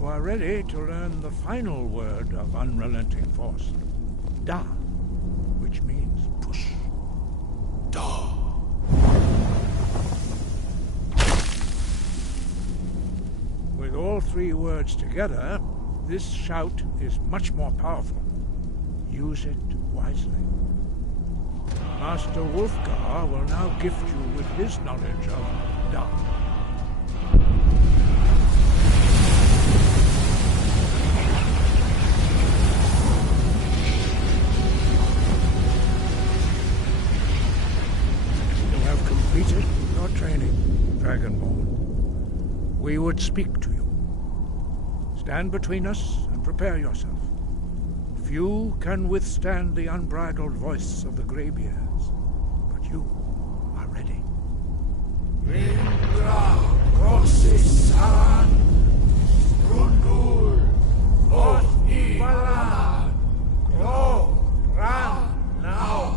You are ready to learn the final word of unrelenting force. Da, which means push. Da. With all three words together, this shout is much more powerful. Use it wisely. Master Wolfgar will now gift you with his knowledge of Da. You have completed your training, Dragonborn. We would speak to you. Stand between us and prepare yourself. Few can withstand the unbridled voice of the Greybeards, but you are ready. Indra, Kosisan, Rundul, Othi, Balan, Go, Ram, now.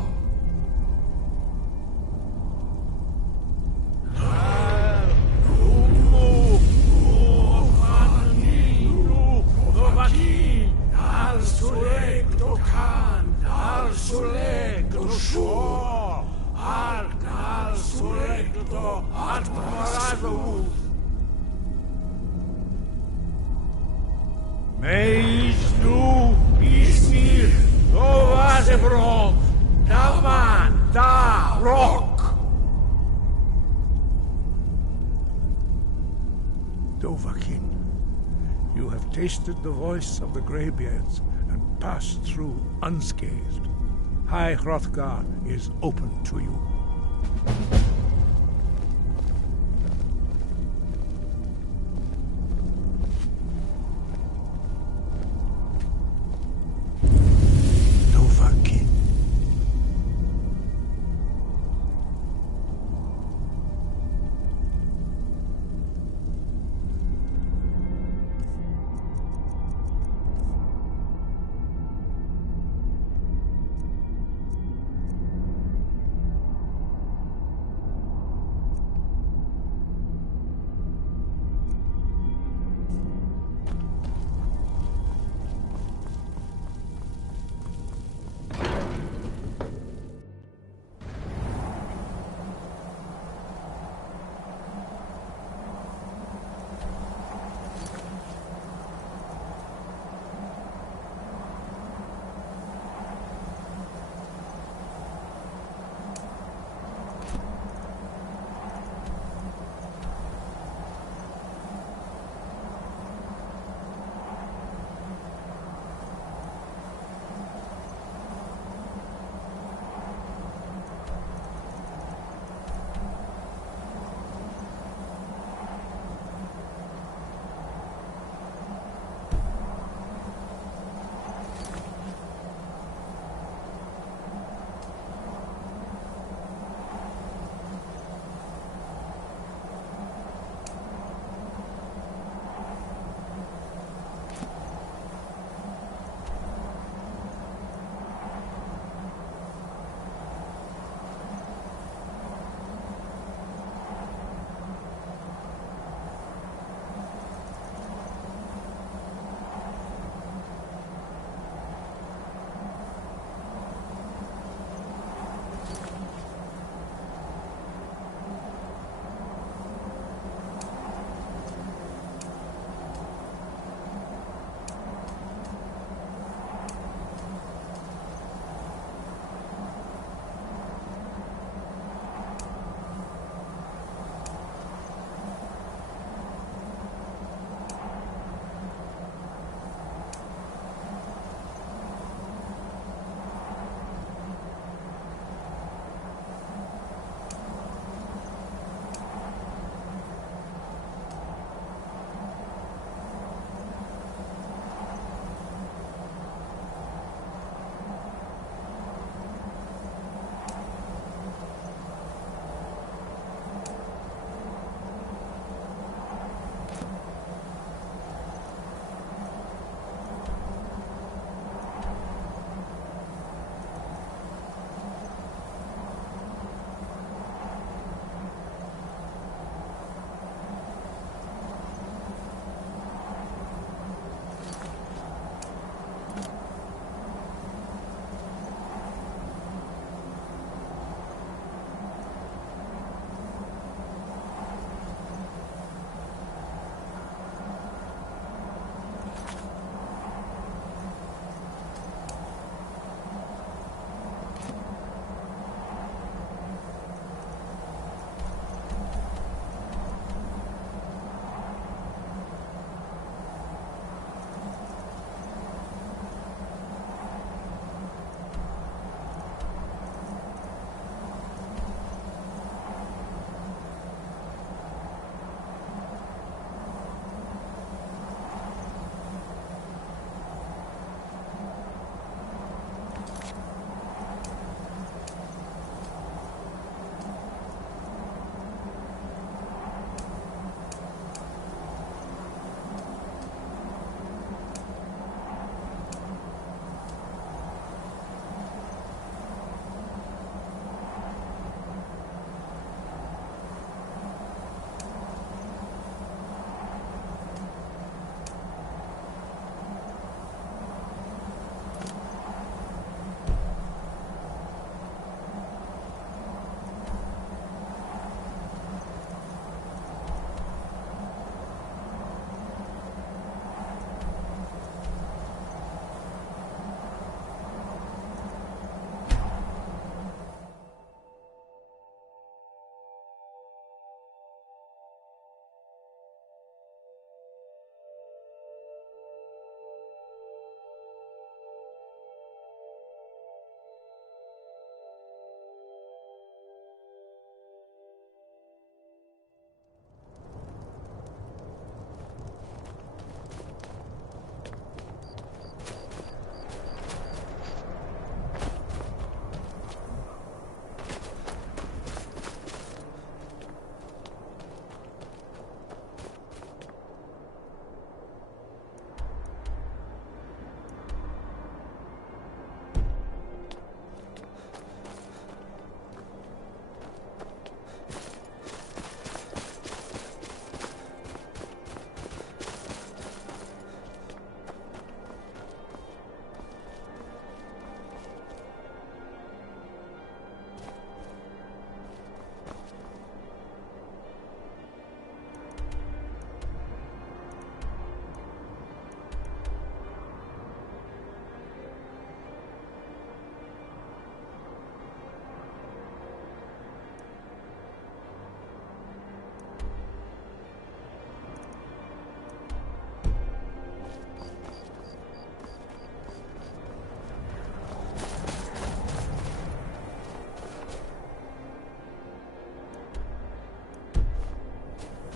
Meisnu Ismir Dovazebrov Daman Da Rock. Dovahkiin, you have tasted the voice of the Greybeards and passed through unscathed. High Hrothgar is open to you. Dovahkiin.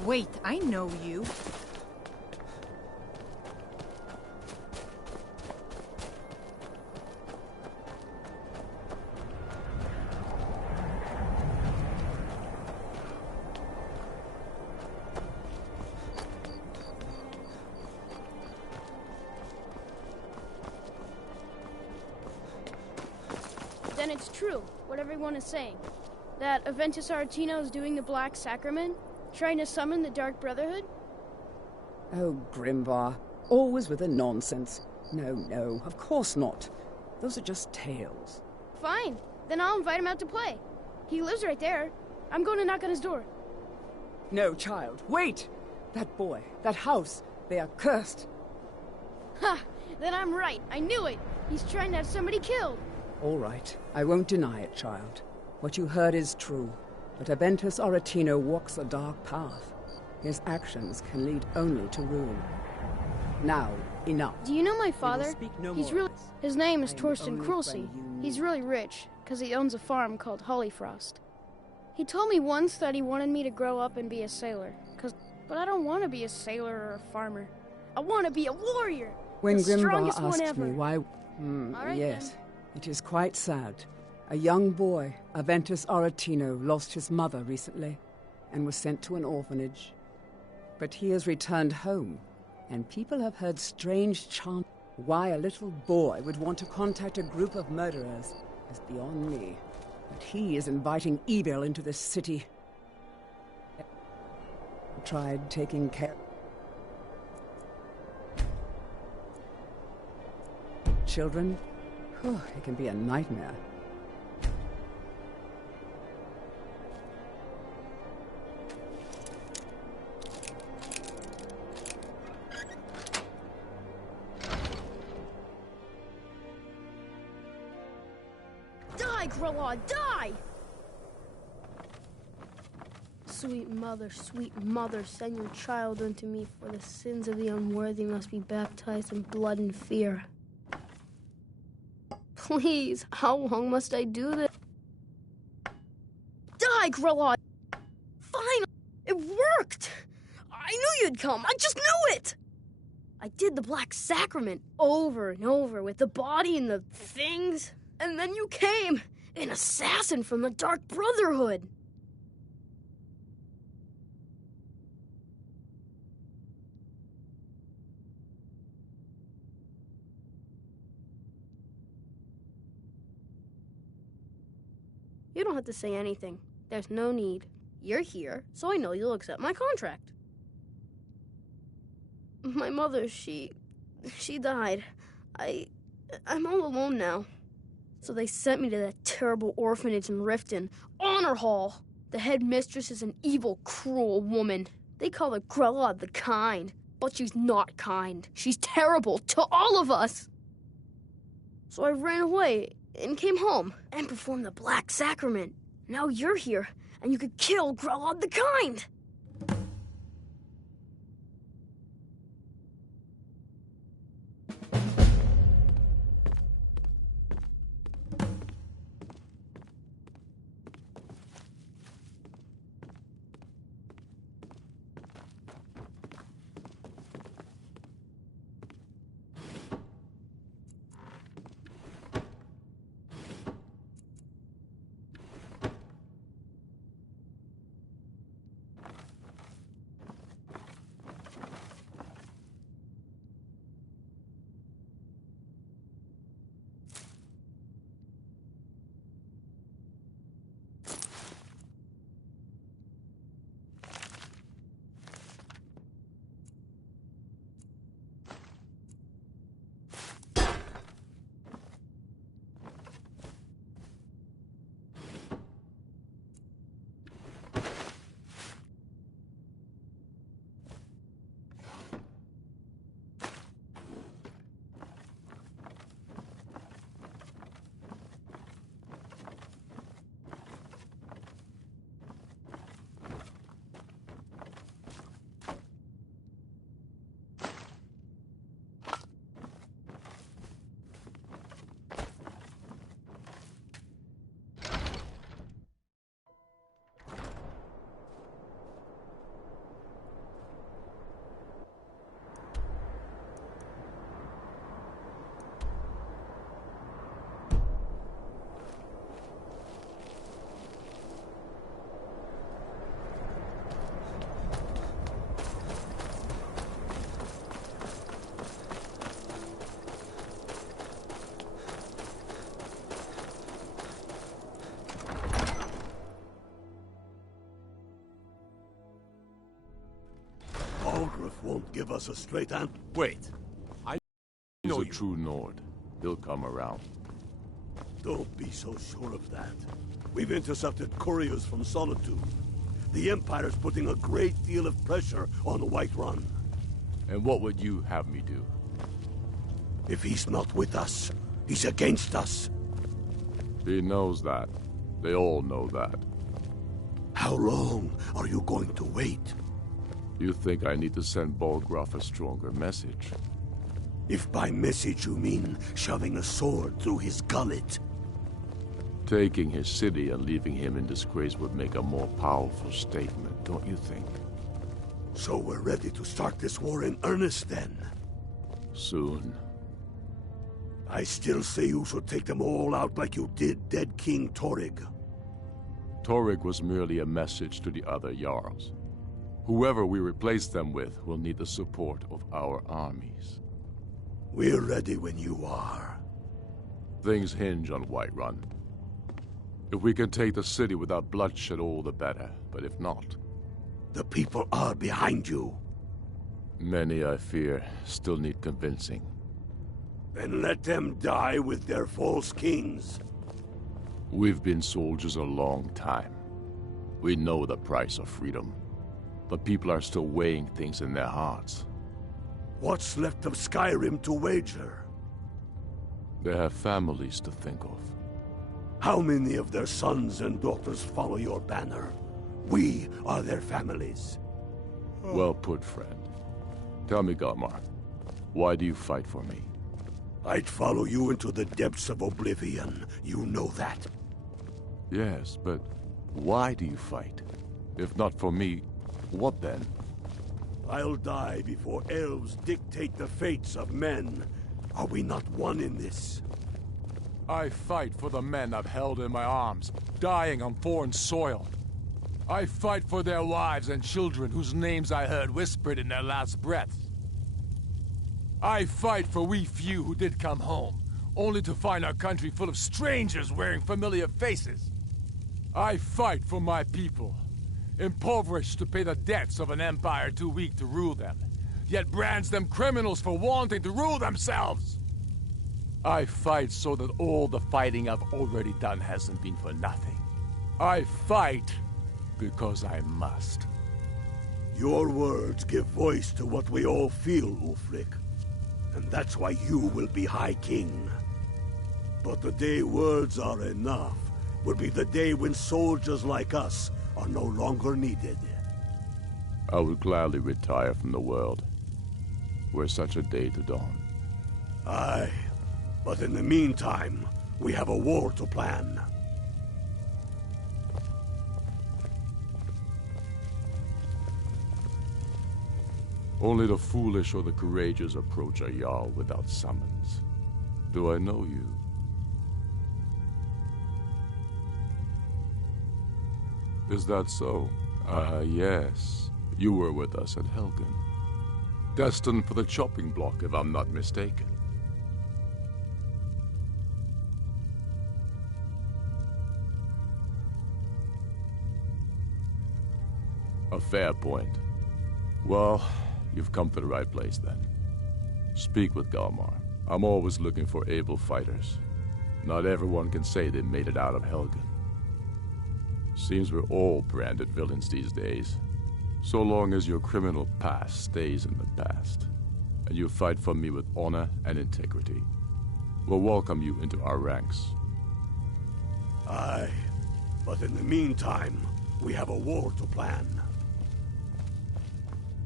Wait, I know you. Then it's true, what everyone is saying. That Aventus Aretino is doing the Black Sacrament, trying to summon the Dark Brotherhood? Oh, Grimbar, always with the nonsense. No, of course not. Those are just tales. Fine, then I'll invite him out to play. He lives right there. I'm going to knock on his door. No, child, wait! That boy, that house, they are cursed. Ha! Then I'm right. I knew it. He's trying to have somebody killed. All right, I won't deny it, child. What you heard is true, but Aventus Aretino walks a dark path. His actions can lead only to ruin. Now, enough. Do you know my father? No He's more. really... His name is I am Torsten the only Krulsey. friend you He's need. really rich, because he owns a farm called Hollyfrost. He told me once that he wanted me to grow up and be a sailor, but I don't want to be a sailor or a farmer. I want to be a warrior! When the Grimbar strongest one asked ever. me why... All right, yes, then. it is quite sad. A young boy, Aventus Aretino, lost his mother recently and was sent to an orphanage. But he has returned home, and people have heard strange chants. Why a little boy would want to contact a group of murderers is beyond me. But he is inviting evil into this city. I tried taking care... Children? Whew, it can be a nightmare. Die, Grelod, die! Sweet mother, send your child unto me, for the sins of the unworthy must be baptized in blood and fear. Please, how long must I do this? Die, Grelod! Finally! It worked! I knew you'd come! I just knew it! I did the Black Sacrament over and over with the body and the things, and then you came! An assassin from the Dark Brotherhood! You don't have to say anything. There's no need. You're here, so I know you'll accept my contract. My mother, she died. I'm all alone now. So they sent me to that terrible orphanage in Riften, Honor Hall. The headmistress is an evil, cruel woman. They call her Grelod the Kind, but she's not kind. She's terrible to all of us. So I ran away and came home and performed the Black Sacrament. Now you're here, and you could kill Grelod the Kind. Ulf won't give us a straight answer. Wait. I He's know a you. true Nord. He'll come around. Don't be so sure of that. We've intercepted couriers from Solitude. The Empire's putting a great deal of pressure on Whiterun. And what would you have me do? If he's not with us, he's against us. He knows that. They all know that. How long are you going to wait? You think I need to send Bolgraf a stronger message? If by message you mean shoving a sword through his gullet. Taking his city and leaving him in disgrace would make a more powerful statement, don't you think? So we're ready to start this war in earnest then? Soon. I still say you should take them all out like you did dead King Torrig. Torrig was merely a message to the other Jarls. Whoever we replace them with will need the support of our armies. We're ready when you are. Things hinge on Whiterun. If we can take the city without bloodshed, all the better. But if not... The people are behind you. Many, I fear, still need convincing. Then let them die with their false kings. We've been soldiers a long time. We know the price of freedom. But people are still weighing things in their hearts. What's left of Skyrim to wager? They have families to think of. How many of their sons and daughters follow your banner? We are their families. Well put, friend. Tell me, Galmar, why do you fight for me? I'd follow you into the depths of oblivion. You know that. Yes, but why do you fight? If not for me, what then? I'll die before elves dictate the fates of men. Are we not one in this? I fight for the men I've held in my arms, dying on foreign soil. I fight for their wives and children whose names I heard whispered in their last breaths. I fight for we few who did come home, only to find our country full of strangers wearing familiar faces. I fight for my people, impoverished to pay the debts of an empire too weak to rule them, yet brands them criminals for wanting to rule themselves. I fight so that all the fighting I've already done hasn't been for nothing. I fight because I must. Your words give voice to what we all feel, Ulfric. And that's why you will be High King. But the day words are enough will be the day when soldiers like us are no longer needed. I would gladly retire from the world, were such a day to dawn. Aye, but in the meantime, we have a war to plan. Only the foolish or the courageous approach a Jarl without summons. Do I know you? Is that so? Ah, yes. You were with us at Helgen. Destined for the chopping block, if I'm not mistaken. A fair point. Well, you've come to the right place then. Speak with Galmar. I'm always looking for able fighters. Not everyone can say they made it out of Helgen. Seems we're all branded villains these days. So long as your criminal past stays in the past, and you fight for me with honor and integrity, we'll welcome you into our ranks. Aye, but in the meantime, we have a war to plan.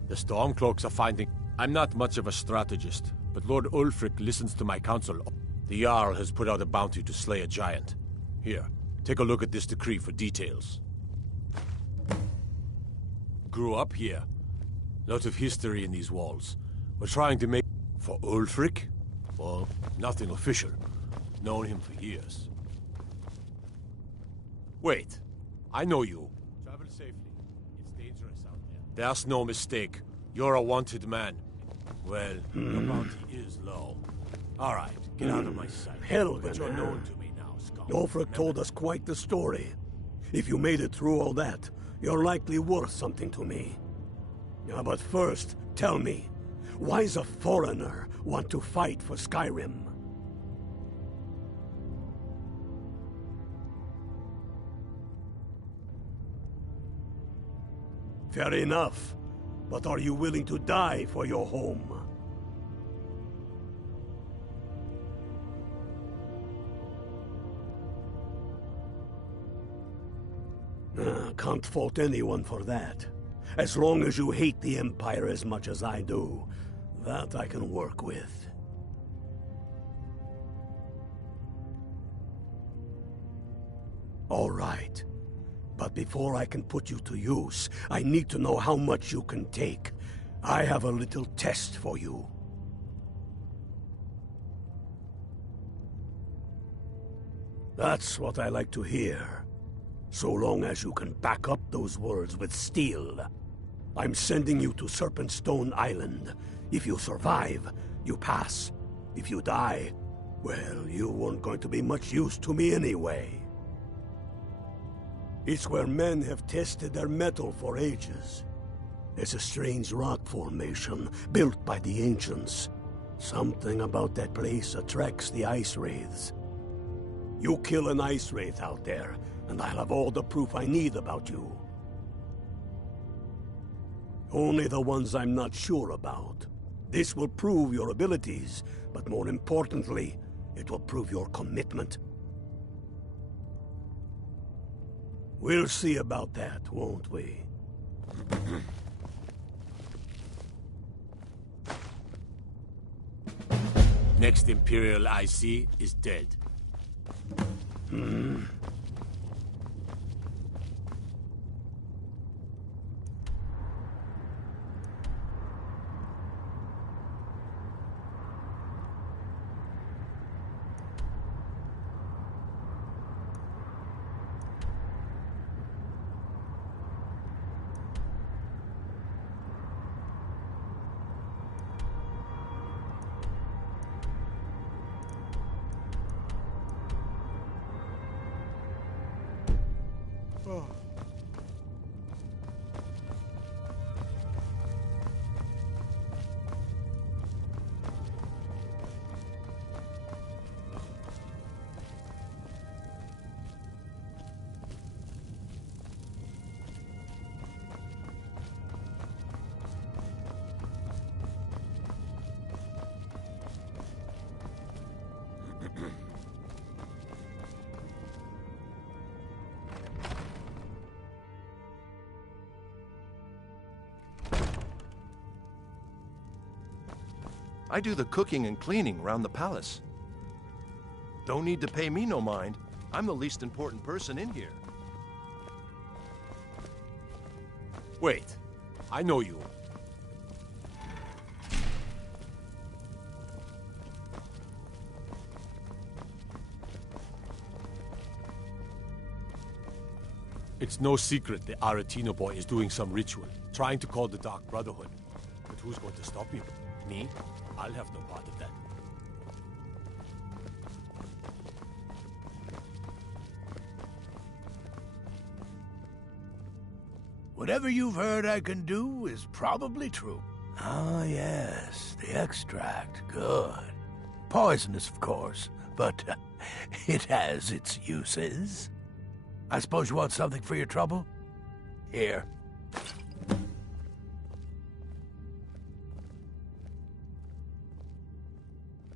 The Stormcloaks are finding... I'm not much of a strategist, but Lord Ulfric listens to my counsel. The Jarl has put out a bounty to slay a giant. Here, take a look at this decree for details. Grew up here. Lot of history in these walls. We're trying to make... For Ulfric? Well, nothing official. Known him for years. Wait. I know you. Travel safely. It's dangerous out there. There's no mistake. You're a wanted man. Well, your bounty is low. All right, get out of my sight. Helgen, But you're known to me now, Scott. Ulfric told us quite the story. If you made it through all that, you're likely worth something to me. Yeah, but first, tell me, why does a foreigner want to fight for Skyrim? Fair enough. But are you willing to die for your home? Can't fault anyone for that. As long as you hate the Empire as much as I do, that I can work with. All right. But before I can put you to use, I need to know how much you can take. I have a little test for you. That's what I like to hear. So long as you can back up those words with steel. I'm sending you to Serpentstone Island. If you survive, you pass. If you die, well, you weren't going to be much use to me anyway. It's where men have tested their metal for ages. It's a strange rock formation built by the ancients. Something about that place attracts the ice wraiths. You kill an ice wraith out there, and I'll have all the proof I need about you. Only the ones I'm not sure about. This will prove your abilities, but more importantly, it will prove your commitment. We'll see about that, won't we? Next Imperial I see is dead. I do the cooking and cleaning around the palace. Don't need to pay me no mind. I'm the least important person in here. Wait, I know you. It's no secret the Aretino boy is doing some ritual, trying to call the Dark Brotherhood. But who's going to stop him? Me? I'll have no part of that. Whatever you've heard I can do is probably true. Ah, yes, the extract. Good. Poisonous, of course, but it has its uses. I suppose you want something for your trouble? Here.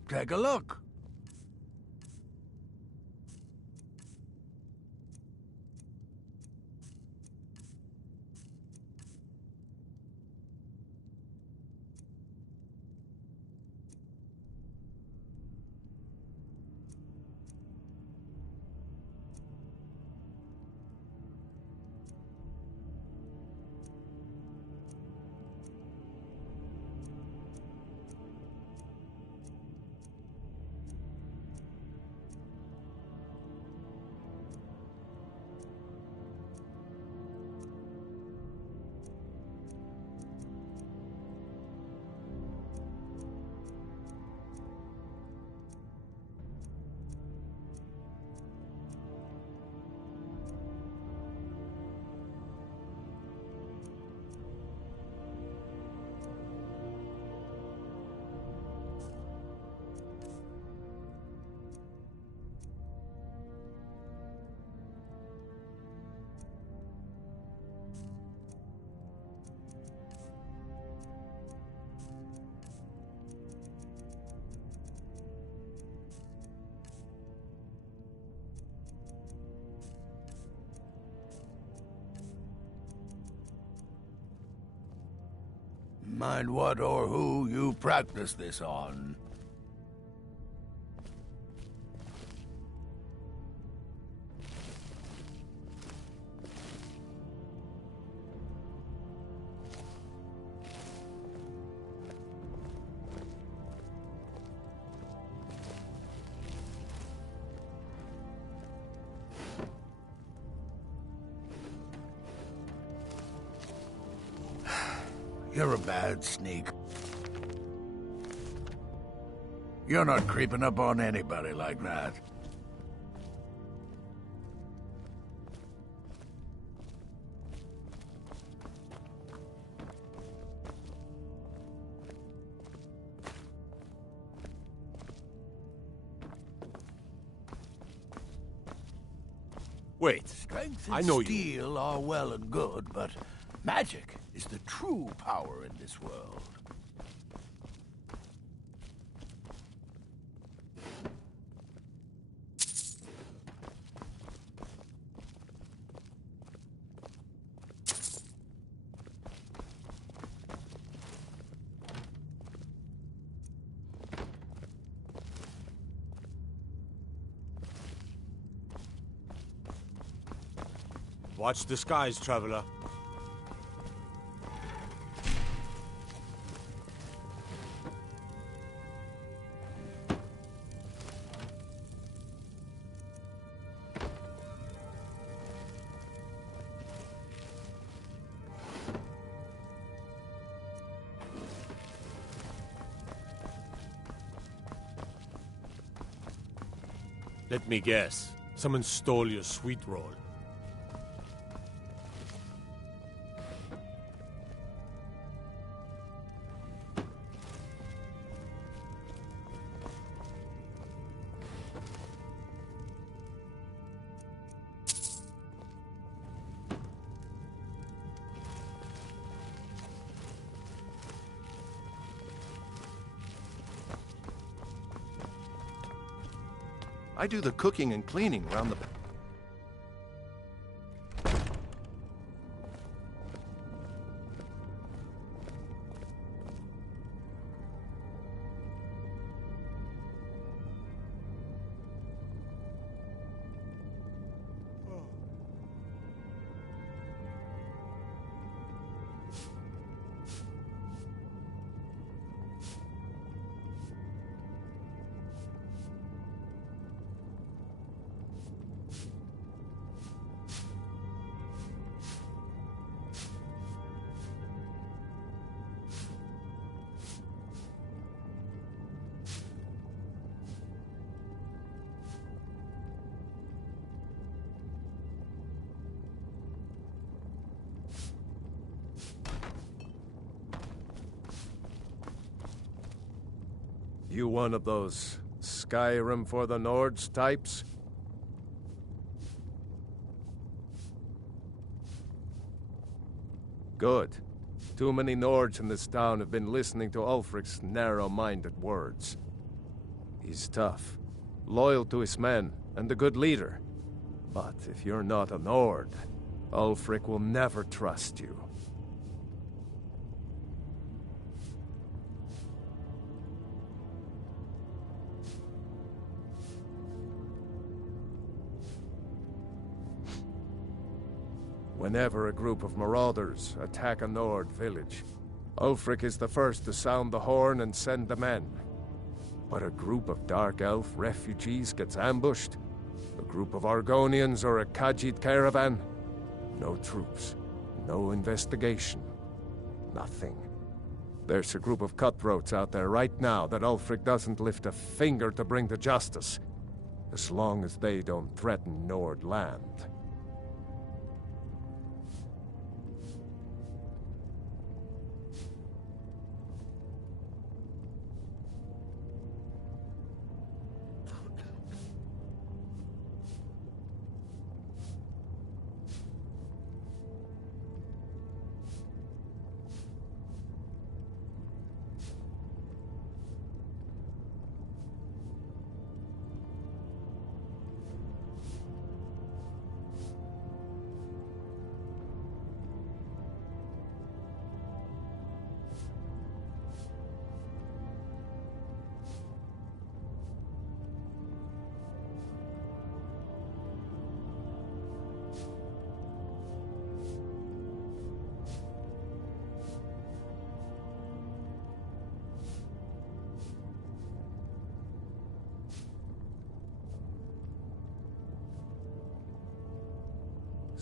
Take a look. Mind what or who you practice this on. You're a bad sneak. You're not creeping up on anybody like that. Wait, Strength I and know you. steel are well and good, but magic is the true power in this world. Watch the skies, traveler. Let me guess. Someone stole your sweet roll. I do the cooking and cleaning around the... You one of those Skyrim for the Nords types? Good. Too many Nords in this town have been listening to Ulfric's narrow-minded words. He's tough, loyal to his men, and a good leader. But if you're not a Nord, Ulfric will never trust you. Whenever a group of marauders attack a Nord village, Ulfric is the first to sound the horn and send the men. But a group of Dark Elf refugees gets ambushed, a group of Argonians or a Khajiit caravan, no troops, no investigation, nothing. There's a group of cutthroats out there right now that Ulfric doesn't lift a finger to bring to justice, as long as they don't threaten Nord land.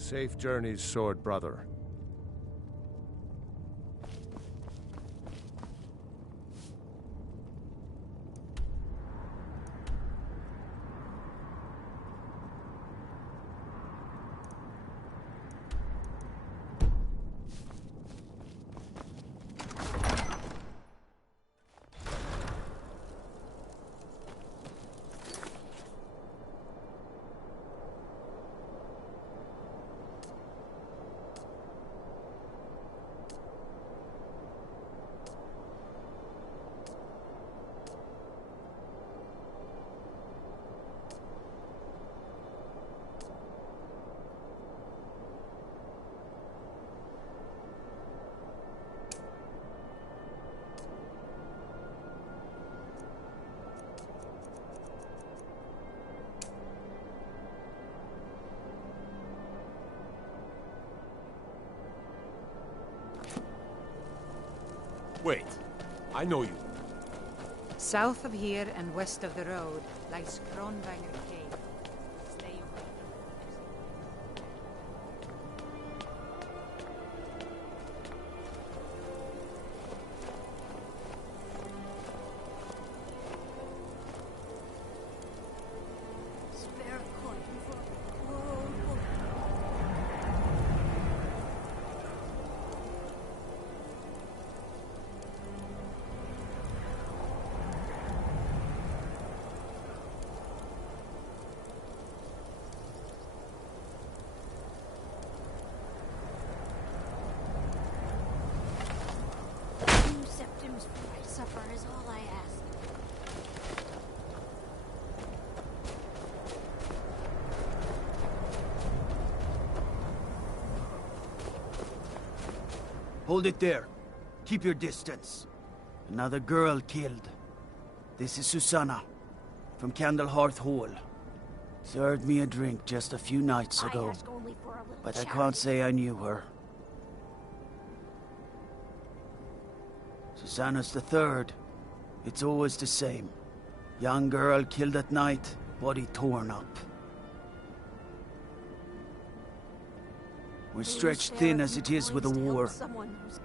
Safe journeys, sword brother. Wait, I know you. South of here and west of the road lies Kronvanger Cave. Stay away. Spare a coin for a poor old woman. Septims for my supper is all I ask. Hold it there. Keep your distance. Another girl killed. This is Susanna, from Candlehearth Hall. Served me a drink just a few nights ago, I ask only for a little but I charity. can't say I knew her. Susanna's the third. It's always the same. Young girl killed at night, body torn up. We're stretched thin as it is with the war.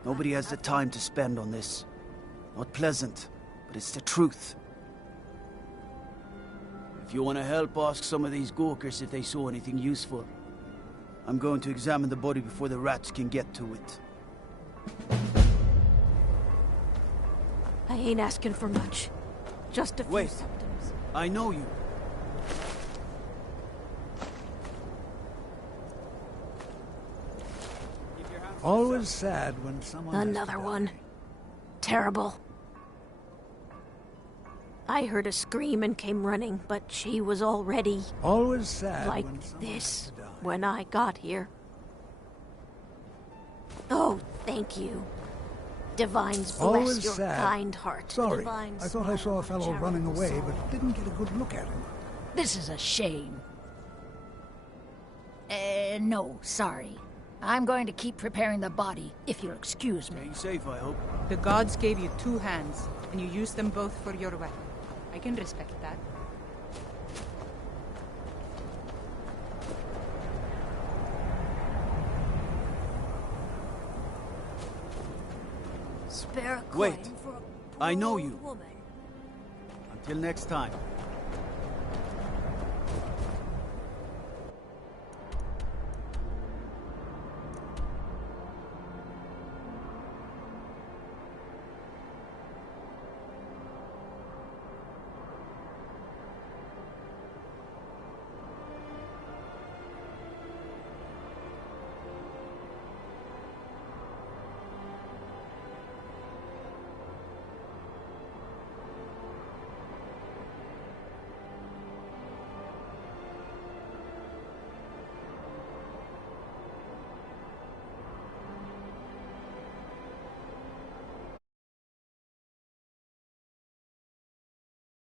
Nobody has the time to spend on this. Not pleasant, but it's the truth. If you want to help, ask some of these gawkers if they saw anything useful. I'm going to examine the body before the rats can get to it. I ain't asking for much. Just a few Wait. septims. I know you. Always sad when someone has to Another die. one. Terrible. I heard a scream and came running, but she was already Always sad like when someone has this to die. when I got here. Oh, thank you. Divines bless Always your sad. kind heart. Sorry, Divines I thought I saw a smile fellow on running charitable away, soul. but didn't get a good look at him. This is a shame. No, sorry. I'm going to keep preparing the body, if you'll excuse me. Staying safe, I hope. The gods gave you 2 hands, and you used them both for your weapon. I can respect that. Spare a coin Wait. for a poor I know old you. woman. Until next time.